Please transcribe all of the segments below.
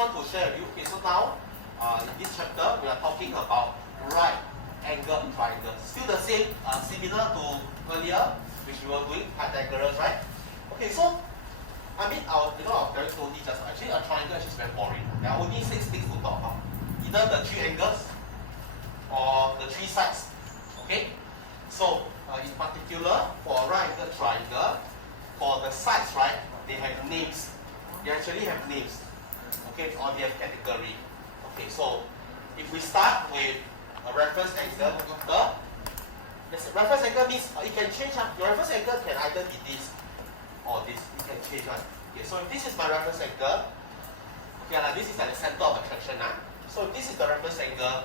want to share with you. Okay, so now in this chapter we are talking about right angle triangle. Still the same, similar to earlier, which we were doing Pythagoras, right? Okay, so I mean, our parents told me just actually a triangle is just very boring. There are only 6 things to talk about. Either the 3 angles or the 3 sides. Okay? So in particular, for a right angle triangle, for the sides, right, they have names. They actually have names. Okay, or they have category. Okay, so if we start with a reference angle, reference angle means it can change. Your reference angle can either be this or this. It can change one. Okay, so if this is my reference angle, okay, like this is at the center of attraction. So if this is the reference angle,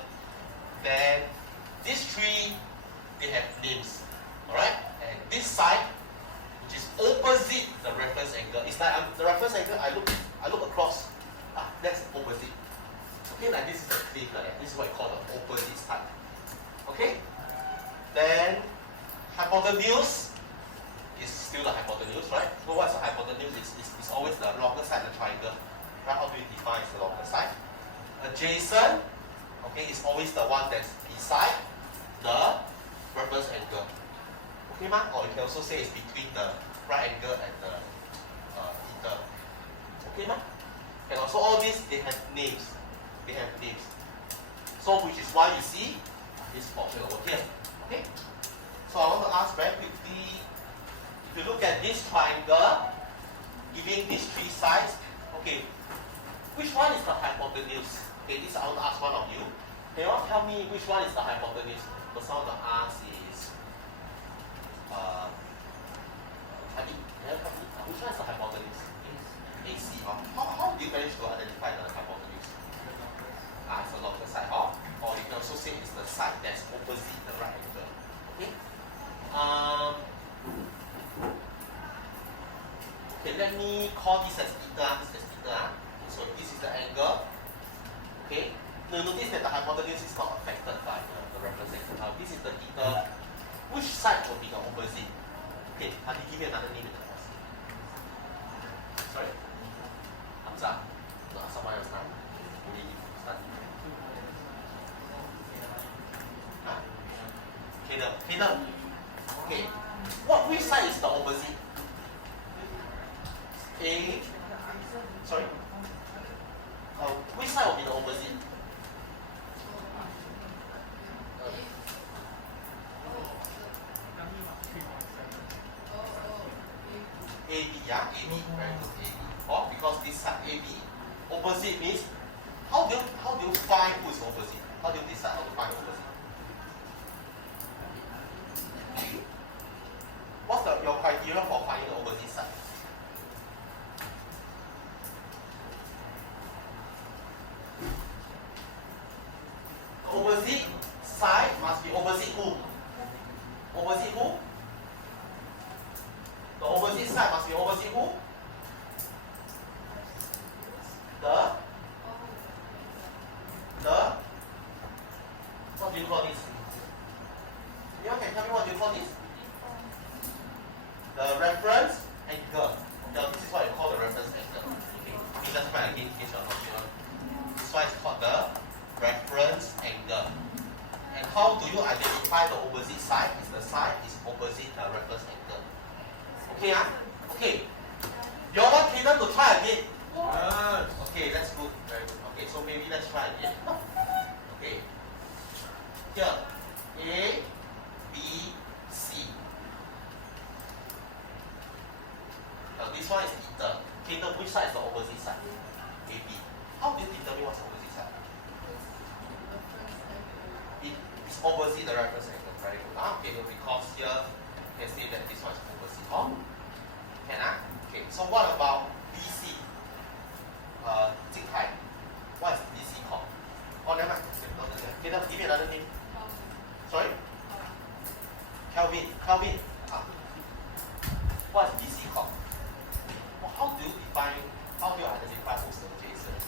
then these 3 they have names. Alright? And this side, which is opposite the reference angle, it's like the reference angle I look across. That's opposite. Okay, like this is the cliff like that. This is what you call the opposite side. Okay? Then hypotenuse is still the hypotenuse, right? So what's the hypotenuse? It's always the longer side of the triangle. Right? How do you define the longer side? Adjacent, okay, is always the one that's beside the reference angle. Okay, ma? Or you can also say it's between the right angle and the theta. Okay, ma? And also all these, they have names. They have names. So which is why you see this portion over here. Okay? So I want to ask very quickly, if you look at this triangle, giving these 3 sides, okay, which one is the hypotenuse? Okay, this I want to ask one of you. Can you all tell me which one is the hypotenuse? Because I want to ask is, which one is the hypotenuse? AC. How do you manage to identify the hypotenuse? It's the longer side. Or you can also say it's the side that's opposite the right angle. Okay? Okay, let me call this as theta. This is theta. So this is the angle. Okay? Now notice that the hypotenuse is not affected by the reference angle. Now this is the theta. Which side will be the opposite? Okay, I'll give you another name in the class. Sorry? Hamza? No, someone else now. Okay. Which side is the opposite? Sorry? Which side will be the opposite? AB, yeah? AB, very good, AB. Or because this side AB, opposite means, how do you find who is opposite? How do you decide how to find opposite? What's your criteria for finding the opposite side? The opposite side must be opposite who? Opposite who? The opposite side must be opposite who? What do you call this? Anyone can tell me what do you call this? The reference angle. Now this is what you call the reference angle. Okay. We just write again in case you're not sure. This one is called the reference angle. And how do you identify the opposite side? Is the side is opposite the reference angle. Okay, Okay. You all want Kaden to try again? Okay, that's good. Very good. Okay, so maybe let's try again. Okay. Here. A, B, C. Now this one is theta. Kaden, which side is the opposite side? AB. How do you determine what's the opposite side? It's opposite the reference angle. Very good. Okay, because here you can say that this one is opposite. Can Okay, so what about BC? Jing Hai. What is BC called? Never mind. Okay, now give me another name. Sorry? Kelvin. What is BC called? Well, how do you identify who's the adjacent?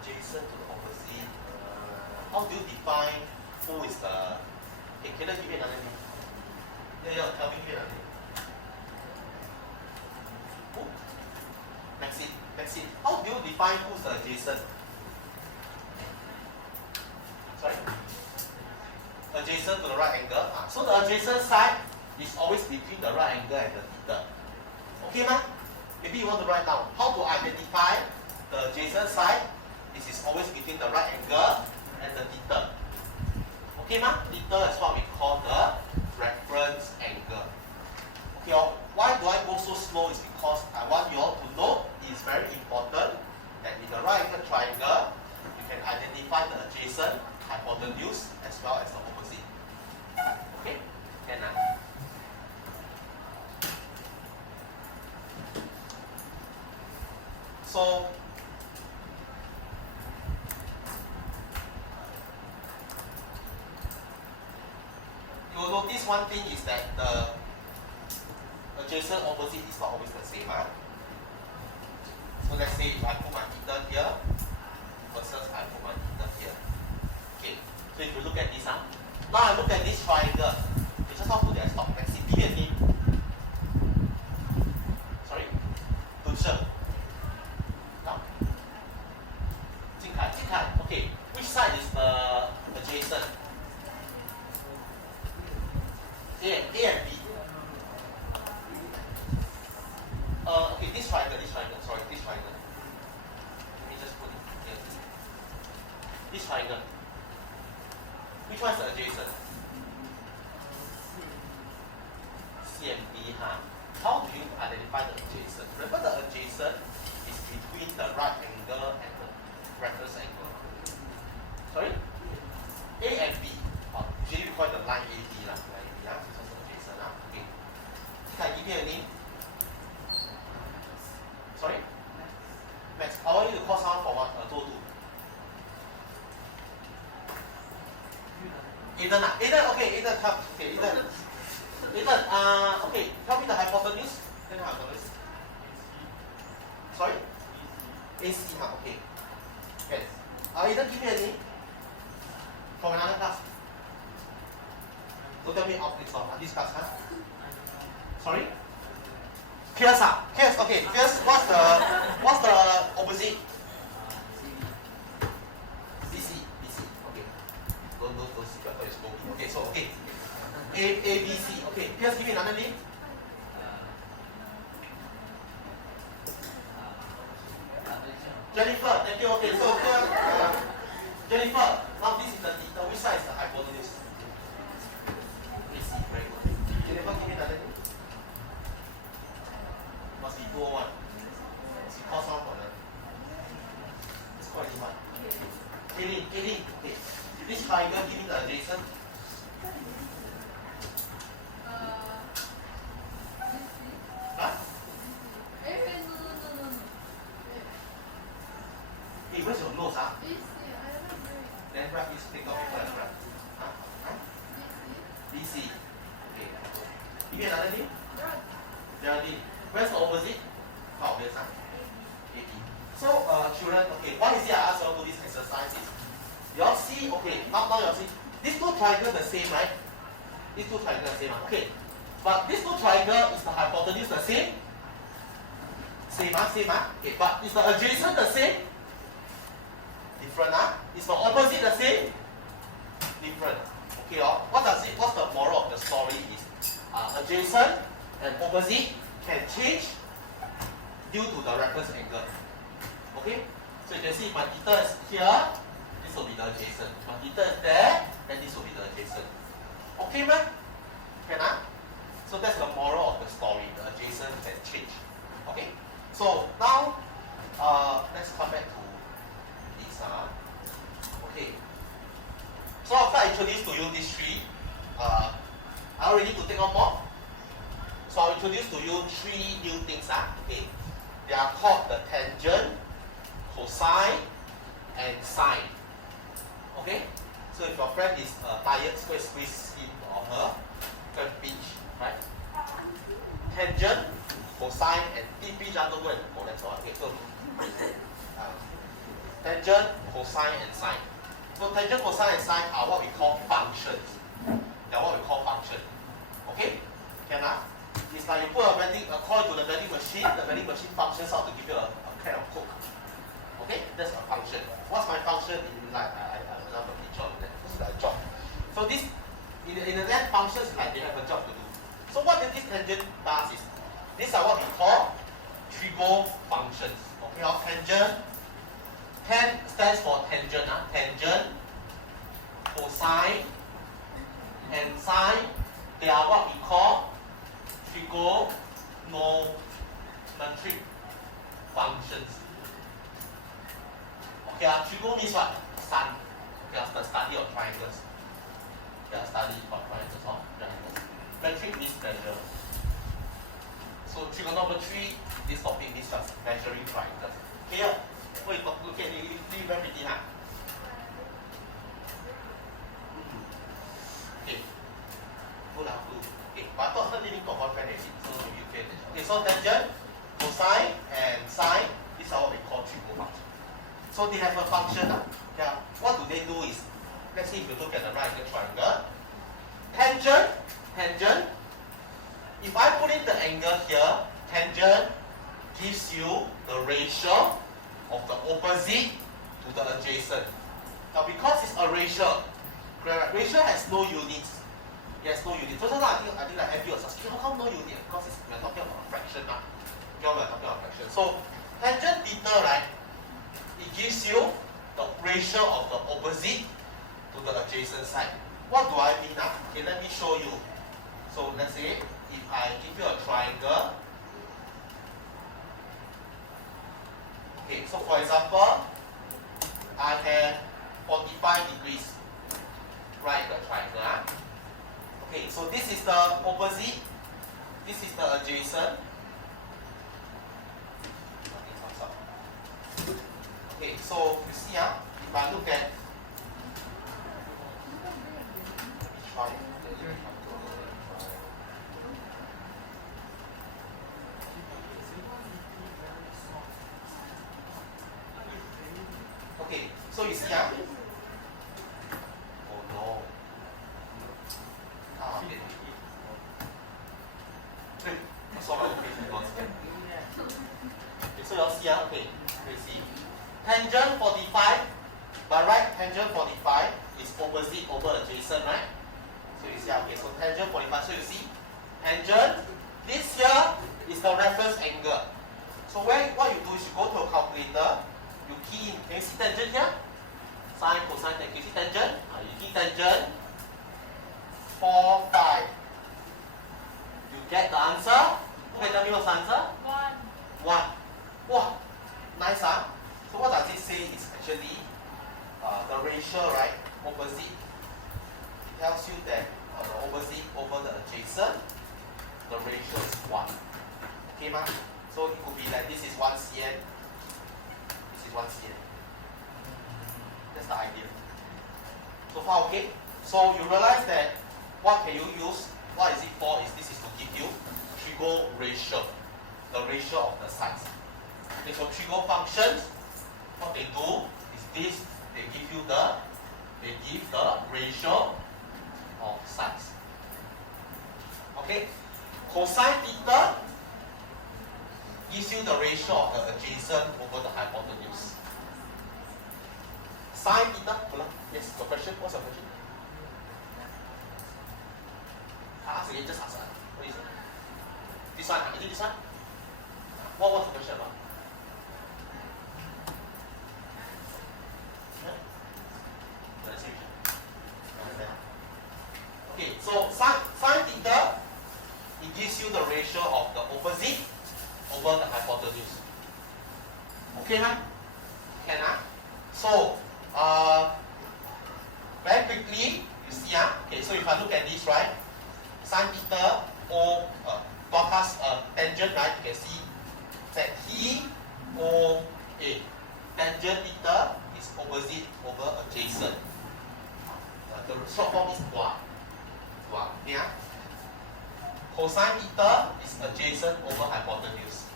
Adjacent to the opposite. How do you define who is the... Okay, can I give me another name? Yeah, Kelvin, give me another name. That's it. How do you define who's the adjacent? Sorry? Adjacent to the right angle. So the adjacent side is always between the right angle and the theta. Okay, ma? Maybe you want to write down how to identify the adjacent side. This is always between the right angle and the theta. Okay, ma? Theta is what we call the reference angle. Okay, why do I go so slow is because I want you all to know it is very important that in the right angle triangle, you can identify the adjacent, hypotenuse, as well as the opposite. Okay? Can I? So, you will notice one thing is that the adjacent opposite is not always the same. So let's say if I put my theta here versus I put my theta here. Okay, so if you look at this, now I look at this triangle. You just have to put their stop. Let's see, give me a name. Sorry? Dunsheng. No? Jingkai. Jingkai. Okay, which side is the adjacent? A and B. Okay, this triangle, sorry, this triangle. Let me just put it here. This triangle. Which one is the adjacent? C and D, How do you identify the adjacent? Remember the adjacent is between the right angle and the reference angle. Sorry? A and B. Usually we call it the line AB, line AB, so it's also adjacent. Okay. Can I give you a name? Sorry? Max, I want you to call someone for what? 周度. Eden, Eden, okay, Eden, come. Okay, Eden. Eden, okay, tell me the hypotenuse. Tell me the hypotenuse. Sorry? AC, okay. Yes. Eden, give me a name. From another class. Don't tell me optics of this class, Sorry? Pierce, Pierce, okay. Pierce, what's the opposite? BC, okay. Don't see, I thought it's going. Okay, so okay. A, B, C. Okay, Pierce, give me another name. Jennifer, thank you. Okay, so Jennifer, now this is the theta. Which side is the hypotenuse? AC, very good. Jennifer, give me another name. Must be 201. Must be call someone for that. Let's call anyone. Aileen, okay. This triangle, give me the adjacent. Hey, where's your nose, Then write this thing off first, right? BC. Okay. Give me another name. Geraldine. Where's the opposite? Obvious, AB. So, children, okay, why is it I ask you all to do this exercise is, you all see, okay, now you all see, these two triangles the same, right? These two triangles the same, okay. But this two triangle is the hypotenuse the same? Same, okay, but is the adjacent the same? Different, Is the opposite the same? Different. Okay, what's the moral of the story is, adjacent and opposite can change due to the reference angle. Okay? So you can see if my theta is here, this will be the adjacent. If my theta is there, then this will be the adjacent. Okay, man? Can I? So that's the moral of the story. The adjacent can change. Okay? So now, let's come back to this. Okay. So after I introduce to you these three, I already need to take on more. So I'll introduce to you three new things. Okay. They are called the tangent, cosine, and sine. Okay? So if your friend is tired, squeeze him or her, go and pinch, right? Tangent, cosine, and TP don't go and go, that's all. Okay, so tangent, cosine, and sine. So tangent, cosine, and sine are what we call functions. They are what we call functions. Okay? Can I? It's like you put a coin to the vending machine functions out to give you a can of Coke. Okay, that's a function. What's my function in life? I love a picture of that. This is a job. So this, in the end, functions like they have a job to do. So what this tangent does is, these are what we call trigo functions. Okay, or tangent. Tan stands for tangent. Tangent, cosine, and sine. They are what we call trigonometric functions. Okay, trigo means what? Sun. Okay, the study of triangles. Okay, study of triangles or triangles. Metric means measure. So trigonometry, this topic is just measuring triangles. Here, what you look at it, it's very pretty, huh? Okay. Good now, good. Okay, but I thought you got one friend already, so maybe you pay attention. Okay, so tangent, cosine, and sine, these are what we call trigo functions. So they have a function. Yeah. What do they do is, let's see if you look at the right angle triangle. Tangent. If I put in the angle here, tangent gives you the ratio of the opposite to the adjacent. Now because it's a ratio, ratio has no units. It has no units. So I think like FU was asking, how come no unit? Because we're talking about a fraction now. We're talking about a fraction. So tangent theta, right? It gives you the ratio of the opposite to the adjacent side. What do I mean now? Okay, let me show you. So let's say if I give you a triangle. Okay, so for example, I have 45 degrees. Right, the triangle. Okay, so this is the opposite. This is the adjacent. Okay, so you see, if I look at okay, so you see, oh no. Okay. Sorry, okay, so you'll see, okay, you see. Tangent 45, but right, tangent 45 is opposite over adjacent, right? So you see, okay, so tangent 45, so you see, tangent, this here is the reference angle. So what you do is you go to a calculator, you key in, can you see tangent here? Sine, cosine, can you see tangent? You key tangent, 4, 5. You get the answer? Who can tell me what's the answer? 1. Wow, nice, huh? So what does it say is actually the ratio, right? Opposite. It tells you that the opposite over the adjacent, the ratio is 1. Okay, ma? So it could be like this is 1 cm, this is 1 cm. That's the idea. So far, okay? So you realize that what can you use? What is it for? Is this is to give you trigo ratio, the ratio of the sides. Okay, so trigo functions, what they do is this, they give the ratio of sides. Okay? Cosine theta gives you the ratio of the adjacent over the hypotenuse. Sine theta, yes, your question? What's your question? Ask again, just ask. What is it? This one, is it this one? What's the question about? Okay, so sine theta, it gives you the ratio of the opposite over the hypotenuse. Okay, huh? Can, huh? So, very quickly, you see, okay, so if I look at this, right, sine theta or broadcast tangent, right, you can see that T O A. Tangent theta is opposite over adjacent. The short form is dua. Yeah. Cosine theta is adjacent over hypotenuse.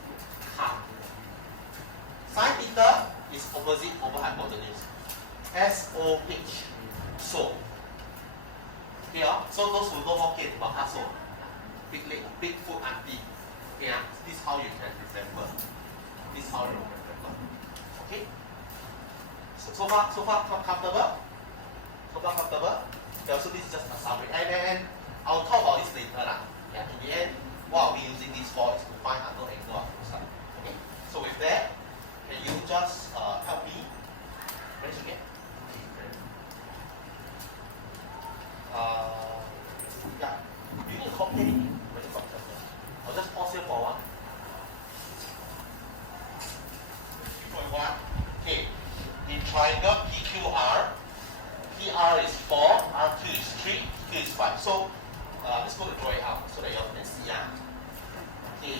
Sine theta is opposite over hypotenuse. SOH. So. Okay, so those who know Hokkien, so. big leg, big foot auntie. Okay, this is how you can remember. This is how you remember. Okay. So far comfortable. So far comfortable. Okay, so this is just a summary, and I'll talk about this later lah. Yeah. In the end, what are we using this for is to find unknown angle of the side. Okay. So with that, can you just help me? Raise again. Yeah. You need to copy anything. I'll just pause here for a while. 3.1. Okay. In triangle PQR, PR is 4, R2 is 3, Q is 5. So let's go to draw it out so that you all can see. Okay.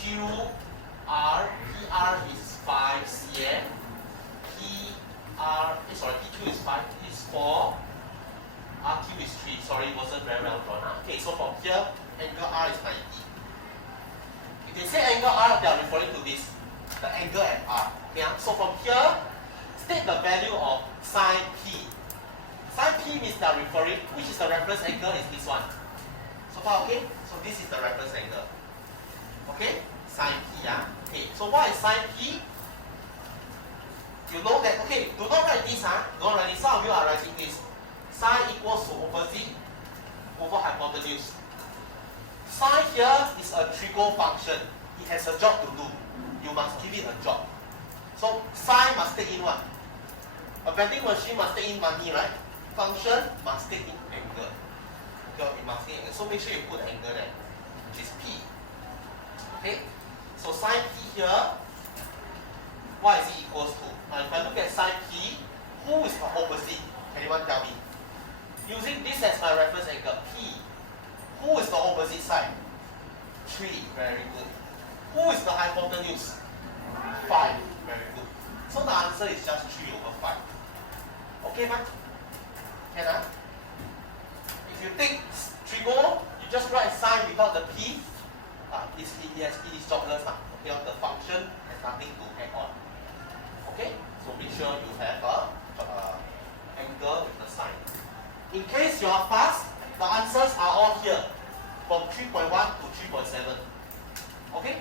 PQR, PR is 5 cm. PQ is 5, is 4. RQ is 3. Sorry, it wasn't very well drawn. Okay, so from here, angle R is 90. If they say angle R, they are referring to this, the angle at R. Okay, so from here, state the value of sine P. Sine P means they are referring, which is the reference angle, is this one. So far, okay? So this is the reference angle. Okay? Sine P. Okay, so what is sine P? You know that, okay, do not write this, don't write this. Some of you are writing this. Sine equals to opposite over hypotenuse. Sine here is a trigo function. It has a job to do. You must give it a job. So sine must take in what? A vending machine must take in money, right? Function must take in angle. Okay, it must take in angle. So make sure you put the angle there, which is P. Okay? So sine P here, what is it equals to? Now if I look at sine P, who is the opposite? Anyone tell me? Using this as my reference angle, P. Who is the opposite side? 3. Very good. Who is the hypotenuse? 5. Very good. So the answer is just 3 over 5. Okay, man? Can if you take trigo, you just write sine without the P. It is jobless. Okay, the function has nothing to add on. Okay, so make sure you have a angle with the sine. In case you are fast, the answers are all here, from 3.1 to 3.7. Okay?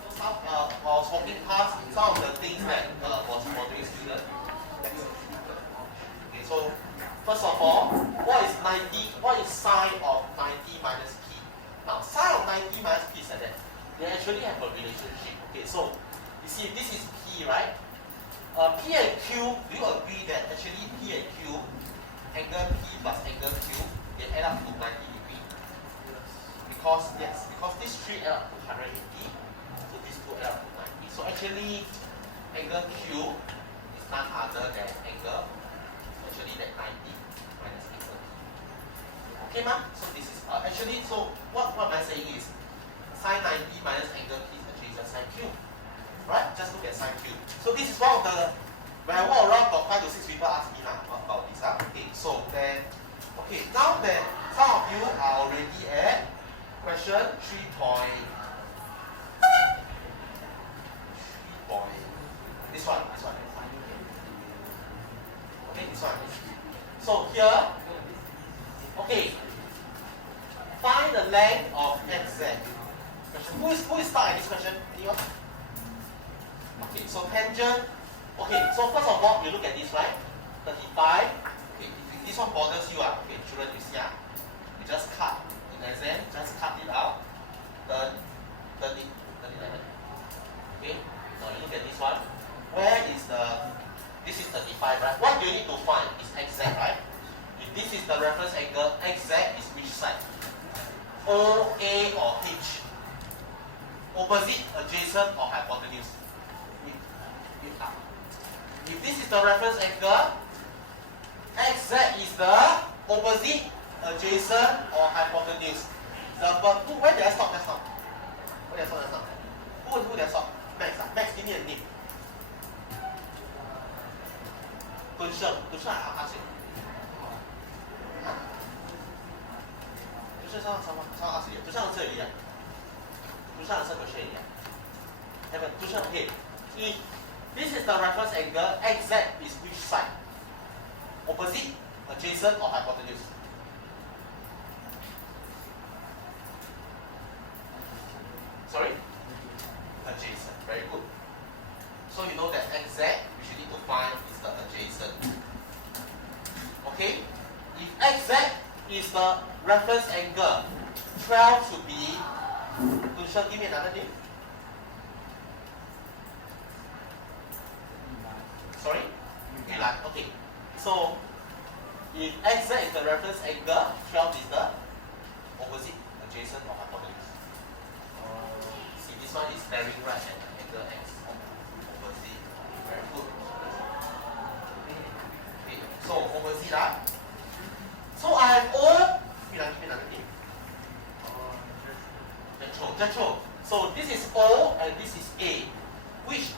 So some, I was walking past some of the things that was bothering students. Okay, so first of all, what is 90? What is sine of 90 minus P? Now, sine of 90 minus P is like that. They actually have a relationship. Okay, so you see, this is P, right? P and Q, do you agree that actually P and Q, angle P plus angle Q, they add up to 90 degrees? Because these three add up to 180, so these two add up to 90. So actually, angle Q is none other than angle, actually that 90 minus angle P. Okay, ma'am? So this is, actually, so what am I saying is, sine 90 minus angle P is actually just sine Q. Right? Just look at sine Q. So this is one of the, when I walk around, about 5 to 6 people ask me about this. Okay, so then, okay, now that some of you are already at question 3. This one. Okay, this one. So here, okay, find the length of xz. Who is stuck at this question? Anyone? Okay, so tangent. Okay, so first of all, you look at this, right? 35. Okay, if this one bothers you, okay, children, you see, you just cut. In exam, just cut it out. 39. Okay, now you look at this one. Where is this is 35, right? What you need to find is xz, right? If this is the reference angle, xz is which side? O, A, or H? Opposite, adjacent, or hypotenuse? If this is the reference angle, xz is the opposite, adjacent, or hypotenuse. Where did I stop just now? Where did I stop just now? Who did I stop? Max. Max, give me a name. Tuân Sheng, I ask you. Tuân Sheng, someone ask you. Tuân Sheng answer already. Tuân Sheng answer question already. Tuân Sheng, okay. This is the reference angle. Exact is which side? Opposite, adjacent, or hypotenuse? Sorry? Adjacent. Very good. So you know that exact, which you need to find is the adjacent. Okay? If exact is the reference angle, 12 should be, Tushar, give me another name. Sorry? Milan. Okay. So, if exact is the reference angle, 12 is the opposite, adjacent, or hypotenuse. See, this one is staring right at the angle x. Opposite. Very good. Okay. So, opposite. So, I have O. Milan, give me another name. JH2. So, this is O and this is A. Which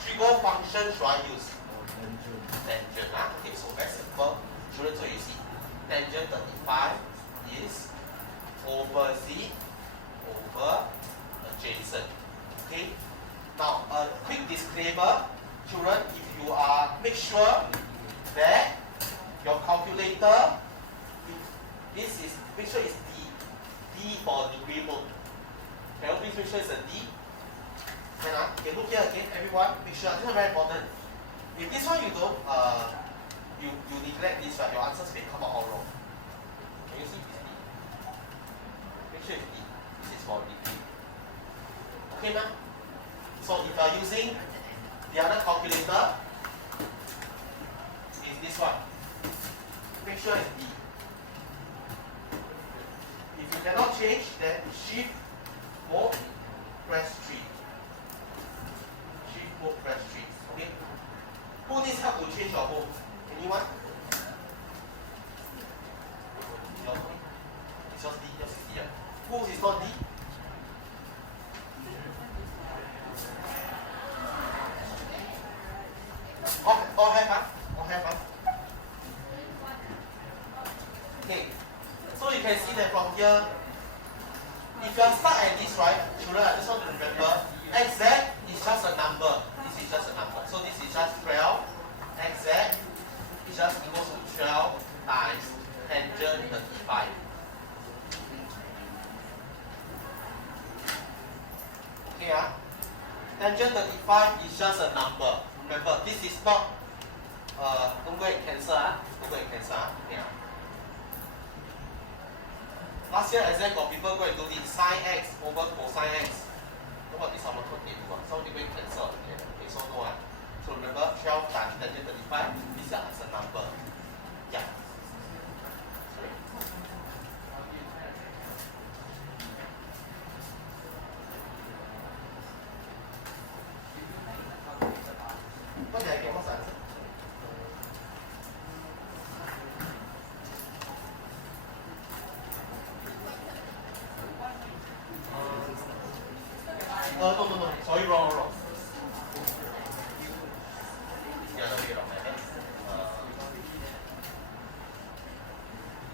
trigo function should I use? Tangent. Okay, so very simple. Children, so you see, tangent 35 is opposite over adjacent. Okay. Now, a quick disclaimer, children, if you are, make sure that your calculator, this is, make sure it's D. D for degree mode. Can you please make sure it's a D? Okay, look here again, everyone. Make sure, this is very important. If this one you don't, you neglect this, right, your answers may come out all wrong. Can you see it's D? Make sure it's D. This is for degree. Okay, ma'am? So if you are using the other calculator, is this one. Make sure it's D. If you cannot change, then shift mode, press 3. Shift mode, press 3. Okay? Who needs help to change your mode? Anyone? It's yours D, yours is D. Who is not D? All have, huh? All have, huh? Okay. So you can see that from here, if you are stuck at this, right, children, I just want to remember, exact is just a number. This is just a number. So this is just 12. Exact is just equals to 12 times tangent 35. Okay, tangent 35 is just a number. Remember, this is not, don't go and cancel, don't go and cancel, okay. Last year exam got people go and do this sin x over cosine x. What did someone go and do? Someone go and cancel. Okay, so no one. So remember 12 times tangent 35, this is a number. Yeah. Sorry? What did I get? What's the answer? No. Sorry, wrong. The other way around.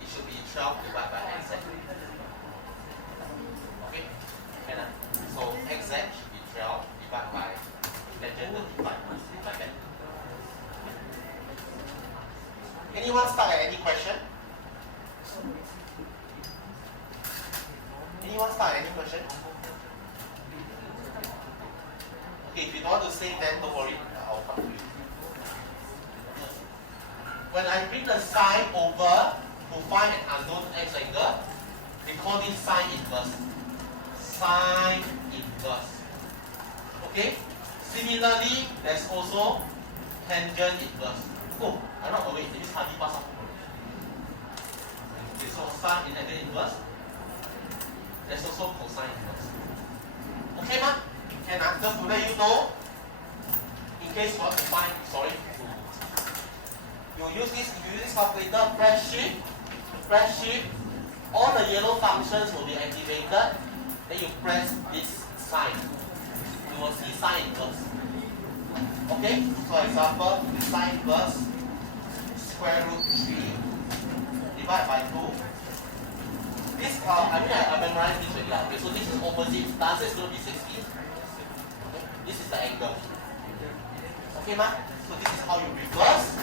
It should be 12 divided by exact. Okay? So exact should be 12 divided by tangent 35. Like that. Anyone stuck at any question? Anyone stuck at any question? Okay, if you don't want to say, then don't worry, I'll come to you. When I bring the sine over to find an unknown x angle, we call this sine inverse. Sine inverse. Okay? Similarly, there's also tangent inverse. Oh, I'm not aware, this is hardly pass up. Okay, so sine in tangent inverse. There's also cosine inverse. Okay, ma? Just to let you know, in case you want to find, you use this calculator, press shift, all the yellow functions will be activated, then you press this sign. You will see sine inverse. Okay? For example, sine inverse square root 3 divided by 2. This, I memorized this already. Okay, so this is opposite. The answer is going to be 60. This is the angle. Okay, ma? So this is how you reverse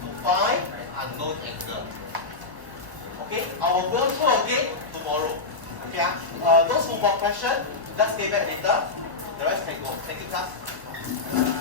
to find unknown angle. Okay, I will go through again tomorrow. Okay, those who got question, just stay back later. The rest can go. Thank you, class.